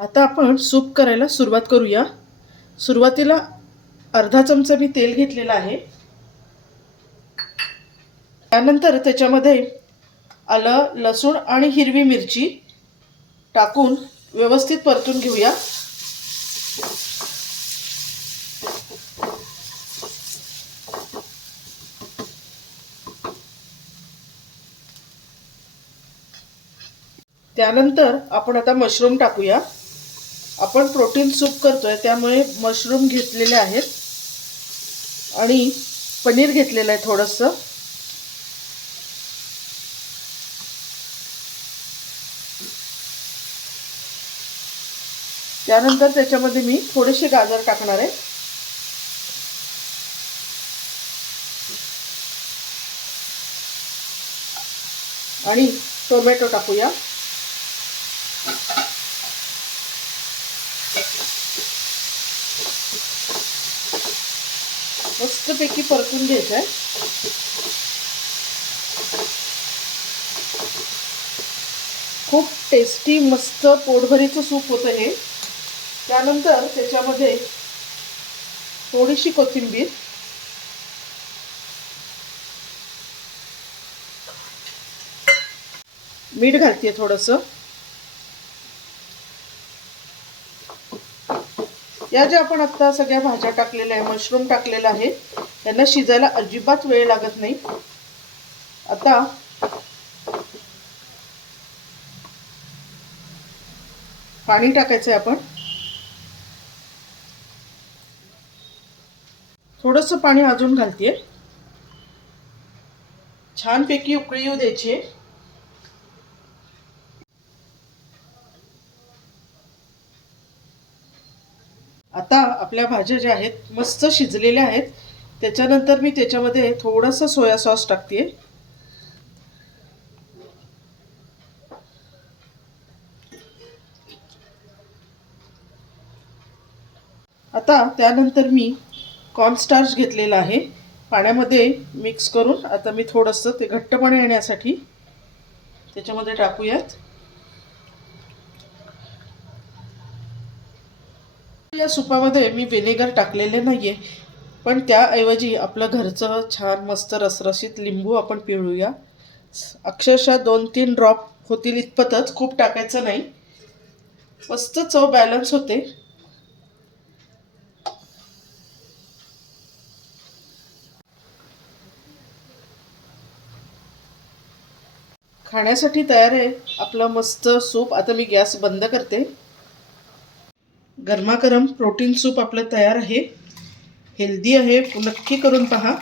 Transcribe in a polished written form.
आता आपण सूप करायला सुरुवात करूया। सुरुवातीला अर्धा चमचा मी तेल घेतलेला आहे। त्यानंतर त्याच्यामध्ये आलं, लसूण आणि हिरवी मिरची टाकून व्यवस्थित परतून घेऊया। त्यानंतर आपण आता मशरूम टाकूया। आपण प्रोटीन सूप करतोय त्यामुळे मशरूम घेतलेले आहेत आणि पनीर घेतलेलं आहे थोडंसं। त्यानंतर त्याच्यामध्ये मी थोडेसे गाजर टाकणार आहे आणि टोमॅटो टाकूया। मस्तपैकी परतून घ्यायचं आहे। खूप टेस्टी मस्त पोटभरीचं सूप होतं हे। त्यानंतर त्याच्यामध्ये थोडीशी कोथिंबीर, मीठ घालते थोडंसं। या ज्या आपण आता सगळ्या भाज्या टाकलेल्या आहे, मशरूम टाकलेला आहे, यांना शिजायला अजिबात वेळ लागत नाही। आता पाणी टाकायचं आहे। आपण थोडंसं पाणी अजून घालते। छानपैकी उकळी येऊ द्यायची। आता आपल्या भाज्या ज्या आहेत मस्त शिजलेल्या आहेत। त्याच्यानंतर मी त्याच्यामध्ये थोडंसं सोया सॉस टाकते। आता त्यानंतर मी कॉर्नस्टार्च घेतलेला आहे, पाण्यामध्ये मिक्स करून आता मी थोडंसं ते घट्टपणा येण्यासाठी त्याच्यामध्ये टाकूयात। या सुपामध्ये मी व्हिनेगर टाकलेले नाहीये, पण त्याऐवजी आपलं घरचं छान मस्त रसरशीत लिंबू आपण पिळूया। अक्षरशः 2-3 ड्रॉप होतील इतपतच, खूप टाकायचं नाही। मस्त चव बॅलन्स होते। खाण्यासाठी तयार आहे आपलं मस्त सूप। आता मी गॅस बंद करते। गरमागरम प्रोटीन सूप आपलं तयार आहे। हेल्दी आहे, नक्की करून पहा।